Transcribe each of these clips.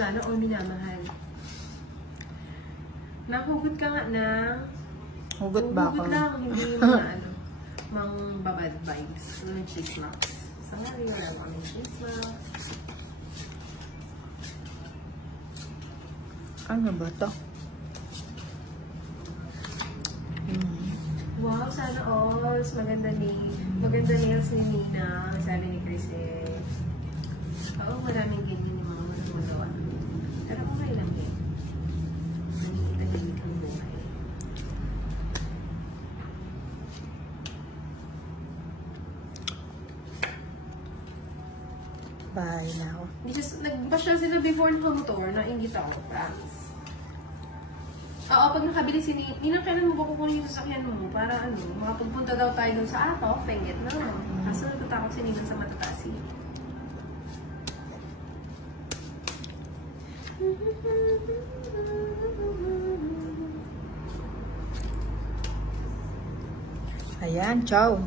sana o minamahal. Nahugot ka nga na. Hugot ba ako? Hugot lang, hindi mga ano, mang babad vibes. Ng chismax. Sorry, wala mo ng chismax. Ano ba to? Wow, sana all. Maganda nails ni Nina. Sabi ni Chris eh. Oo, maraming ganyan yung mga magawa. Pero okay lang eh. Tahimik ang buhay. Bahay na ako. Nagpasyal sila before ng home tour na ingit ako, promise. Oo, pag nakabili si Nina, kailan mo ba kukunin yung sasakyan mo? Para ano, makapagpunta daw tayo dun sa ato, pengit na. Kaso natatakot si Nina sa matatasi. Ayan, ciao.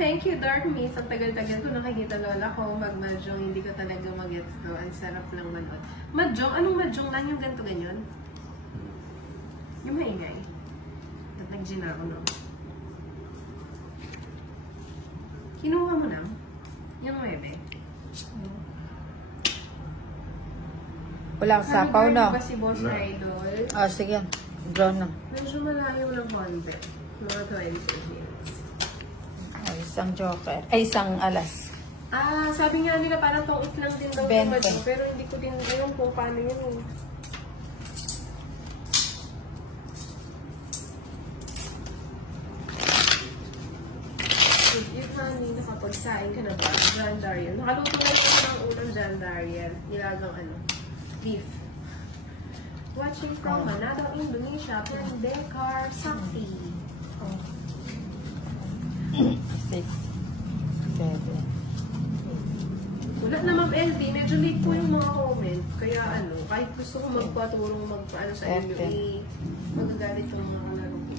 Thank you, Dark Miss. Ang tagal-tagal ko nakikita lola ko mag-mahjong. Hindi ko talaga mag-gets to. Ang sarap lang manood. Mahjong? Anong mahjong lang? Yung ganito ganyan? Yung maingay. At nag-gin ako, no? Kinuha mo na? Yung mebe? Wala akong sapaw na. Ba si Boss Idol? Ah, sige. Draw na. Medyo malayo ng konti. Mga 20 minutes. Ay, isang joker. Ay, isang alas. Ah, sabi nga nila parang tong-it lang din daw 20. yung mahjong. Pero hindi ko din alam kung paano yun eh. If honey, nakapagsain ka na ba? John Dariel. Nakaluto na yung ng unang John Dariel. Nilagang ano? Beef. Watching from Manado, Indonesia. Pendekar Sakti. Oh. 6, 7. Wala na Ma'am LB. Medyo late po yung mga comment. Kaya ano, kahit gusto ko magpaturong magpaano sa inyo, magagalit yung mga kalaro ko.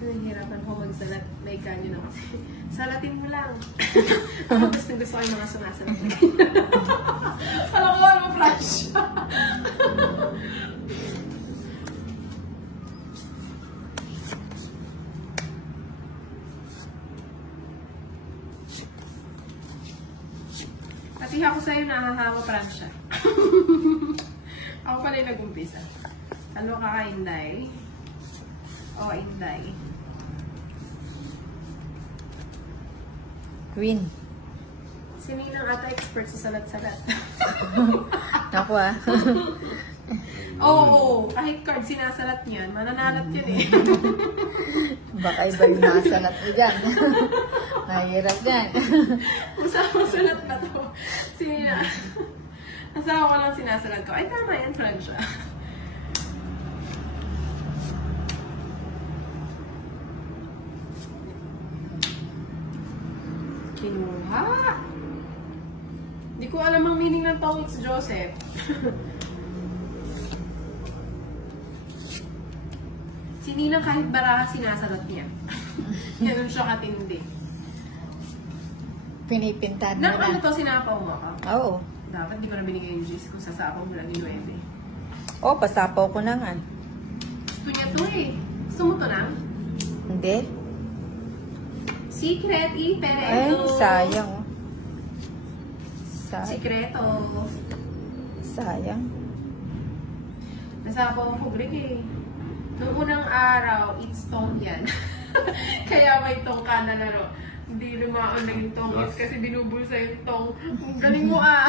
Nahihirapan ko magsalat. May kanyo na kasi. Salatin mo lang. Ako gusto ko yung mga sumasalat. Alam ko, ano flash. Pati ako sa'yo nahahawa Pransya. Ako pala yung nag-umpisa. Ano ka ka, Inday? O, Inday. Queen. Si Ninang ata expert sa salat-salat. Naku ah. Oo, kahit card sinasalat niyan, mananalat yan eh. Baka iba yung nakasalat mo dyan. Mahirap dyan. Masama salat na to. Si Nina. Asawa ko lang sinasalat ko. Ay, tama yan, Francia. Kinuha. Hindi ko alam ang meaning ng tongits, Joseph. Si Nina kahit baraha sinasalat niya. Ganun siya katindi. Pinipintahan mo Ano na. to, sinapaw mo ka? Oo. Dapat di ko na binigay yung juice kung sasapaw mo lang yung 9. Oh, pasapaw ko na nga. Gusto niya to eh. Gusto mo to na? Hindi. Secret pero Ay, sayang. Sikreto. Sayang. Nasapaw ko Greg eh. Noong unang araw, it's tong yan. Kaya may tong ka na laro. Hindi lumaon na yung tong kasi binubulsa yung tong. Galing mo ah!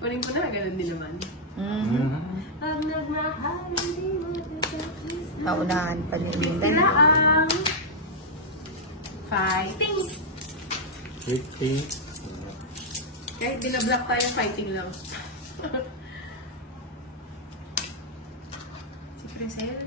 Kunin ko na, ganun din naman. Ang nagmahal, hindi mo Paunahan pa ni Inday. Tiraang! Fighting! Kahit binablock tayo, fighting lang. Si Crisel.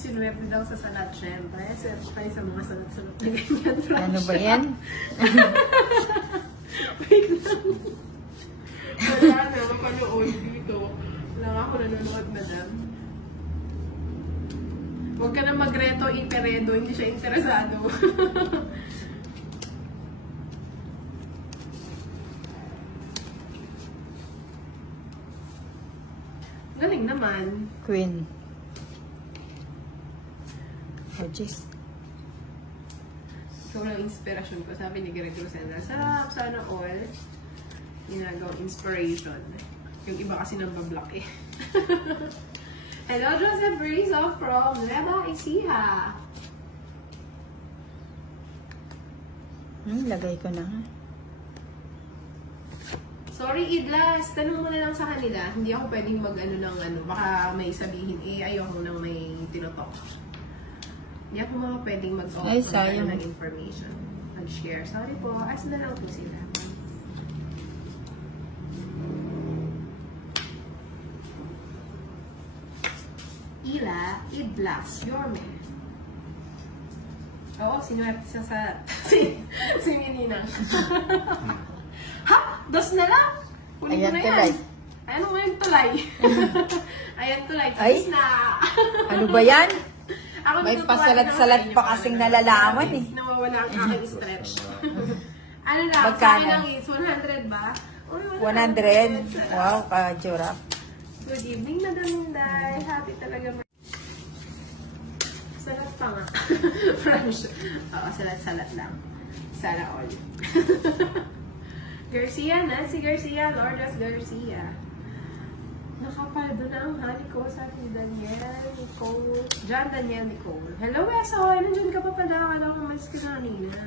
Sinuwerte daw sa salat, syempre. Swerte tayo sa mga salat-salat na ganyan. Ano ba yan? Wait lang. Wala na, mapanood dito. Wala nga ako nanonood, madam. Huwag ka na magreto, iperedo, hindi siya interesado. Galing naman. Queen. Oh, jeez. Sobrang inspirasyon ko. Sabi ni Greg Rosenda, sarap, sana all. Ginagawang inspiration. Yung iba kasi nambablock eh. Hello, Joseph Brizo from Nueva Ecija. Lagay ko na. Sorry, Idlas. Tanong mo na lang sa kanila. Hindi ako pwedeng mag-ano ng ano. Baka may sabihin, ayoko nang may tinotok. Hindi ako mga pwedeng mag-offer ng information. Mag-share. Sorry po. As na lang po sila. Idlas, Yorme. Oo, sinuwerte siya sa si Ninang. Ha? Dos na lang? Kunin ko na yan. Ayan mo yung tulay. Ayan tulay. Tapos na. Ano ba yan? Ako may pasalat-salat pa kasing nalalaman eh. Nawawala ang aking stretch. Ano lang, magkano? sa akin lang is 100 ba? 100? Wow, ka-jura. Good evening, Madam Inday. Happy talaga. Salat pa nga. French. Oo, salat-salat lang. Sana all. Garcia, Nancy Garcia, Lourdes Garcia. Nakapaldo na ang honey ko sa ating Daniel Nicole. John Daniel Nicole. Hello, Esoy! Nandiyan ka pa pala. Akala ko mas ka na kanina.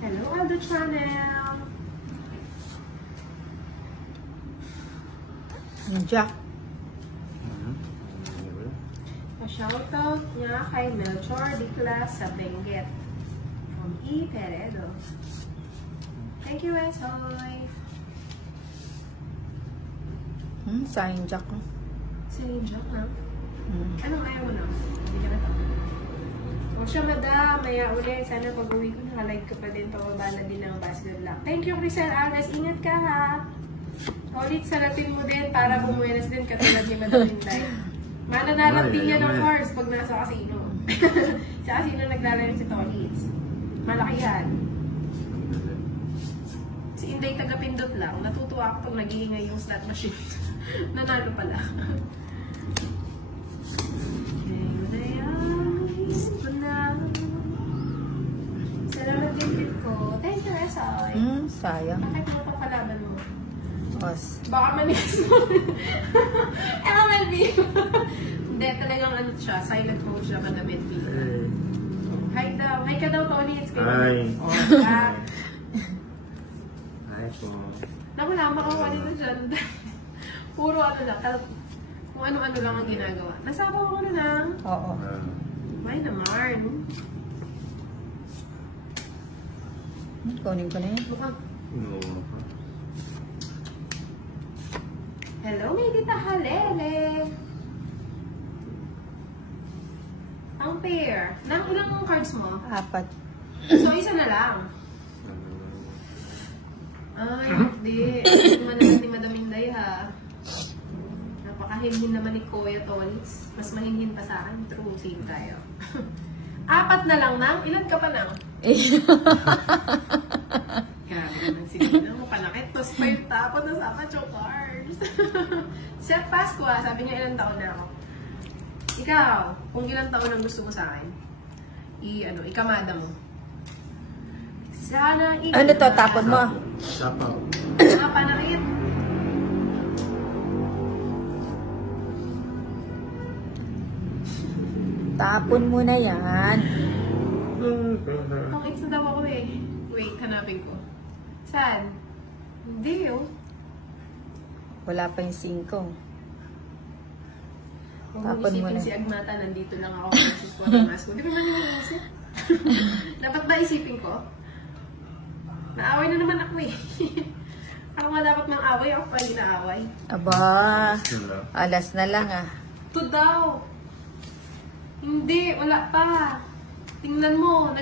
Hello, Aldo Channel! Jack. Shoutout niya kay Melchor Dicla sa Benguet from E. Peredo. Thank you, Esoy! Sayang Jack ko. Sayang Jack na? Anong ayaw mo na? Hindi ka na to. O siya, madam. Maya uli. Sana pag-uwi ko nakalive ka pa din. Pababala din ng bus. Good luck. Thank you, Crisel Agas. Ingat ka, ha? Ulit salatin mo din para bumuenas din katulad ni Madam Inday. Mananalat din yan ng horse pag nasa casino. Sa casino nagdala si Tolitz. Malaki yan. Si Inday taga-pindot lang. Natutuwa ako pag nag-iingay yung slot machine. Nanalo pala. Salamat din ko. Thank you, Esoy. Sayang. Bakit mo itong kalaban mo? Os. Baka manis mo. MLB. Hindi, talagang ano siya. Silent mode siya magamit. Hi daw. Hi ka daw, Tony. It's good. Hi. Oh, Hi po. naku, lama ko kanina dyan. Puro ano lang. Kung ano-ano lang ang ginagawa. Nasa ako ano lang. Oo. May naman. Kunin ko na yan. No. Hello, may Tita Halele. Ang pair. Nang ilang cards mo? 4. So, isa na lang. Ay, hindi. Manalat ni Madam Inday, ha? Napakahinhin naman ni Kuya Tolitz. Mas mahinhin pa sa akin. True, same tayo. 4 na lang nang? Ilan ka pa nang? Grabe naman siguro mo panakit. Tapos pa yung tapon na sa chokars. Chef Pasqua, sabi niya ilang taon na ako. Ikaw, kung ilang taon ang gusto mo sa akin, ikamada mo. Sana Ano to, tapon mo? Tapaw. Panakit. Tapon mo na yan. Ang it's na daw ako eh. Wait, hanapin ko. Saan? Hindi oh. Wala pa yung 5. Kung Tapon mo isipin na. si Agmata, nandito lang ako kung si Squad ko. Di ba man yung isip? Dapat ba isipin ko? Naaway na naman ako eh. Ako nga dapat mang away, ako pa rin naaway. Aba, Sila. alas na lang ah. Ito daw. Hindi, wala pa. Tingnan mo,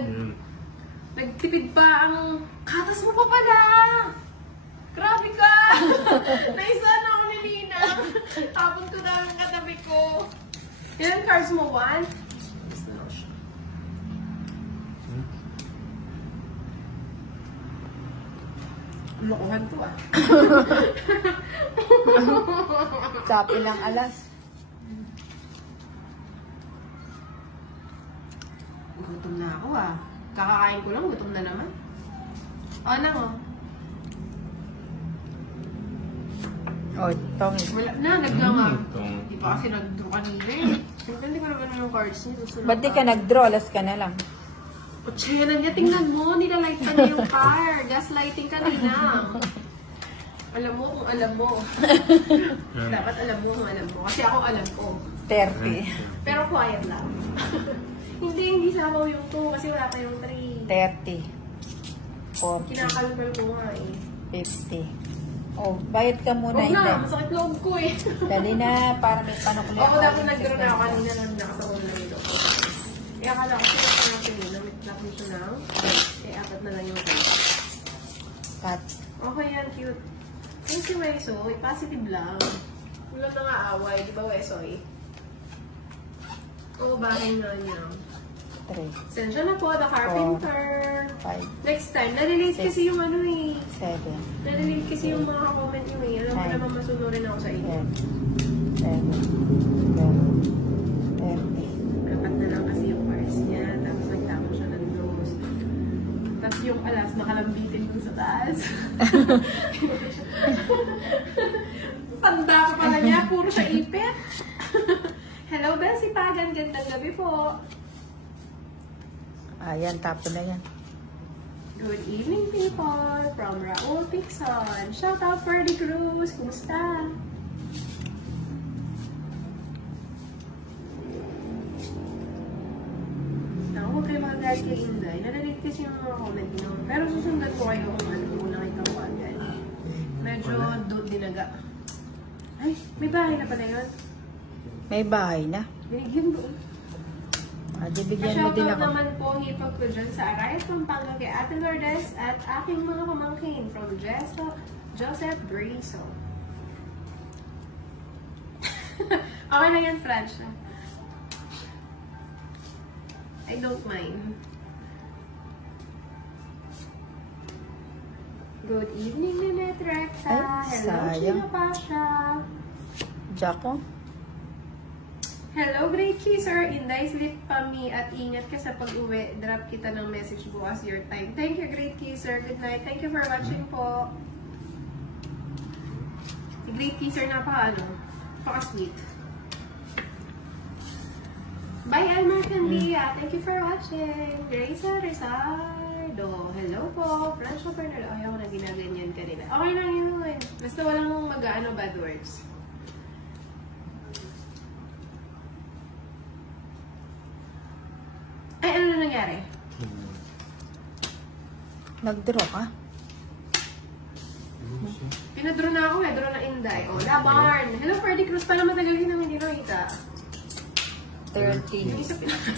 nagtipid pa ang... Katas mo pa pala! Grabe ka! Naisa na ako ni Lina. Tapon ko na ang katabi ko. Ilan cards mo? 1? Basta na siya. Lokohan to ah. Sapi lang alas. Gutom na ako ah. Kakakain ko lang, gutom na naman. O, ano mo? Oh, tong. Wala na, nagdama. Itong... Hindi pa kasi nag-draw kanina eh. Siyempre, hindi ko naman yung cards niya. Susunod Ba't di ka nag-draw? Alas ka na lang. O, tsena niya, tingnan mo. Nilalight pa niya yung card. Gaslighting kanina. Alam mo kung alam mo. Dapat alam mo kung alam mo. Kasi ako alam ko. 30. Pero quiet lang. Hindi sabaw yung 2 kasi wala pa yung 3. 30. 40. Kinakalkal ko nga eh. 50. Oh, bayad ka muna. Huwag na, Ida. masakit loob ko eh. Dali na, para may panukli Ako dapat nag-draw na ako kanina nang nakasawal na ito. Kaya akala ko sila pa natin yun. Namit-lock mo siya na. Kaya apat na lang yung Cut. okay yan, cute. Yung si Wesoy, positive lang. Wala na nga away, di ba Wesoy? Oo, bahay nga niya. 3. Sensya na po, the carpenter. 5. Next time, nalilate kasi yung ano eh. 7. Nalilate kasi yung mga comment nyo eh. Alam mo Nine. naman masunurin ako sa inyo. 10. 11. 12. 30. Dapat na lang kasi yung purse niya. Tapos nagtapos siya ng nose. Tapos yung alas, nakalambitin dun sa taas. Tanda pa pala niya. Puro siya ipit. Hello, Bessie Pagan. Gandang gabi po. Ayan, tapo na yan. Good evening, people. From Raul Pixon. Shout out Ferdy Cruz. Kumusta? Ako, huwag kayo makagalit kay Inday. Nalalit kasi yung mga comment nyo. Pero susundan ko kayo kung ano kung nakita ko agad. Medyo dinaga. Ay, may bahay na pala yun. May bahay na. Binigyan doon. Ah, di bigyan mo din Shoutout ako. naman po hipag ko dyan sa Arayat, Pampanga kay Ate Lourdes at aking mga pamangkin from Joseph Griso. Okay na yan, French na. I don't mind. Good evening, Ninette Rexa. Ay, Hello, sayang. Chino Pasha. Jacko? Hello, great kisser. Inday, sleep pa me at ingat ka sa pag-uwi. Drop kita ng message bukas your time. Thank you, great kisser. Good night. Thank you for watching po. Si great kisser, napaka-sweet. Bye, Elmer Candia. Thank you for watching. Gracia Rizardo. Hello po. French Bernardo. Ayaw ko na ginaganyan kanina. Okay lang yun. Basta walang mag-ano bad words. Ay, ano na nangyari? Nag-draw ka? Pinadraw na ako, draw na Inday. O, Labarn. Hello, Ferdy Cruz. Pala matagal din namin hindi nakita. 30. Yung isa pinaka